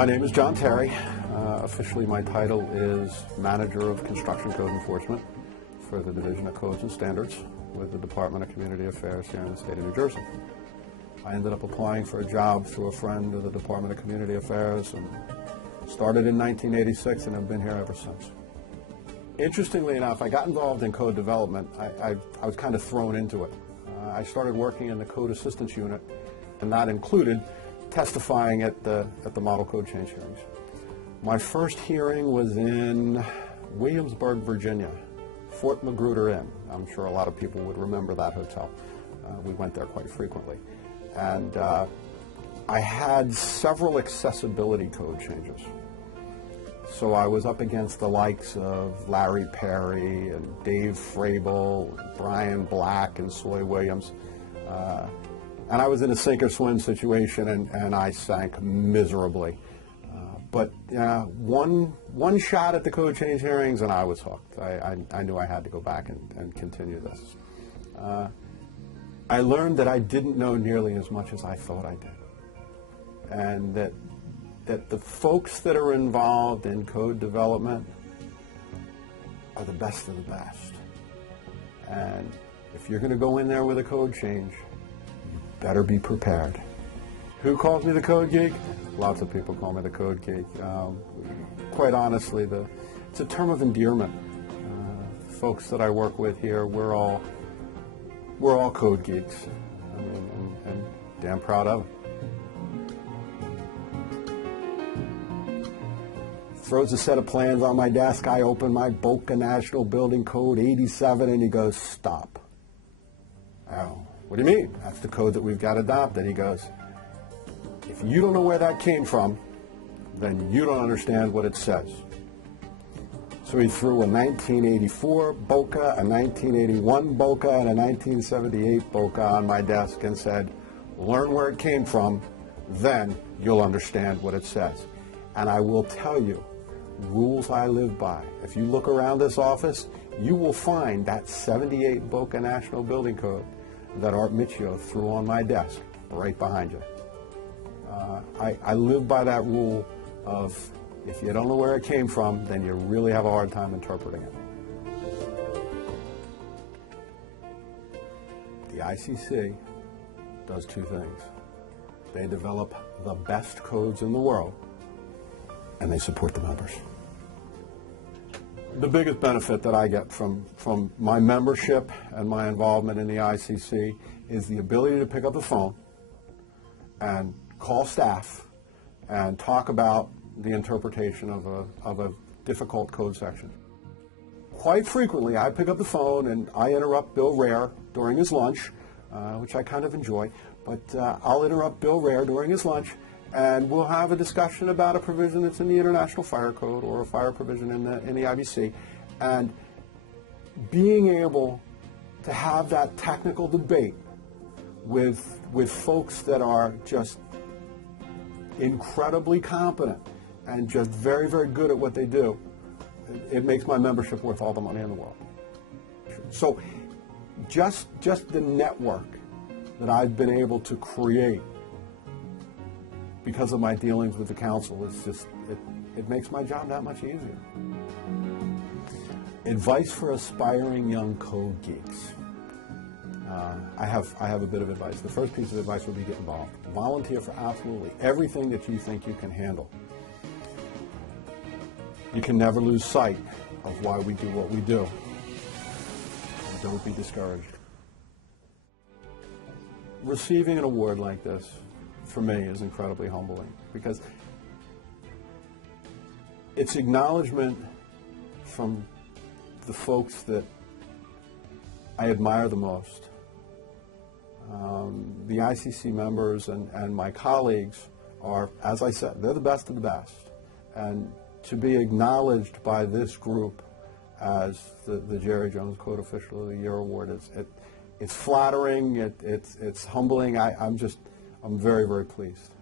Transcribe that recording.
My name is John Terry. Officially, my title is Manager of Construction Code Enforcement for the Division of Codes and Standards with the Department of Community Affairs here in the state of New Jersey. I ended up applying for a job through a friend of the Department of Community Affairs and started in 1986 and have been here ever since. Interestingly enough, I got involved in code development. I was kind of thrown into it. I started working in the Code Assistance Unit, and that included testifying at the model code change hearings. My first hearing was in Williamsburg, Virginia, Fort Magruder Inn. I'm sure a lot of people would remember that hotel. We went there quite frequently. And I had several accessibility code changes. So I was up against the likes of Larry Perry and Dave Frabel, Brian Black and Soy Williams. And I was in a sink or swim situation, and I sank miserably. But one shot at the code change hearings, and I was hooked. I knew I had to go back and continue this. I learned that I didn't know nearly as much as I thought I did, and that the folks that are involved in code development are the best of the best. And if you're going to go in there with a code change, better be prepared. Who calls me the Code Geek? Lots of people call me the Code Geek. Quite honestly, it's a term of endearment. Folks that I work with here, we're all code geeks. I mean, and damn proud of it. Throws a set of plans on my desk. I open my Boca National Building Code 87, and he goes, "Stop." Oh. What do you mean? That's the code that we've got adopted. He goes, "If you don't know where that came from, then you don't understand what it says." So he threw a 1984 Boca, a 1981 Boca, and a 1978 Boca on my desk and said, "Learn where it came from, then you'll understand what it says." And I will tell you, rules I live by. If you look around this office, you will find that 78 Boca National Building Code that Art Michio threw on my desk right behind you. I live by that rule of if you don't know where it came from, then you really have a hard time interpreting it. The ICC does two things. They develop the best codes in the world, and they support the members. The biggest benefit that I get from my membership and my involvement in the ICC is the ability to pick up the phone and call staff and talk about the interpretation of a difficult code section. Quite frequently, I pick up the phone and I interrupt Bill Rare during his lunch, which I kind of enjoy, but I'll interrupt Bill Rare during his lunch, and we'll have a discussion about a provision that's in the International Fire Code or a fire provision in the IBC. And being able to have that technical debate with folks that are just incredibly competent and just very, very good at what they do, it makes my membership worth all the money in the world. So just the network that I've been able to create because of my dealings with the council is just, it makes my job that much easier. Advice for aspiring young code geeks. I have a bit of advice. The first piece of advice would be get involved. Volunteer for absolutely everything that you think you can handle. You can never lose sight of why we do what we do. And don't be discouraged. Receiving an award like this, for me, is incredibly humbling because it's acknowledgement from the folks that I admire the most. The ICC members and my colleagues are, as I said, they're the best of the best. And to be acknowledged by this group as the Jerry Jones Code Official of the Year Award, it's flattering, it's humbling. I'm very, very pleased.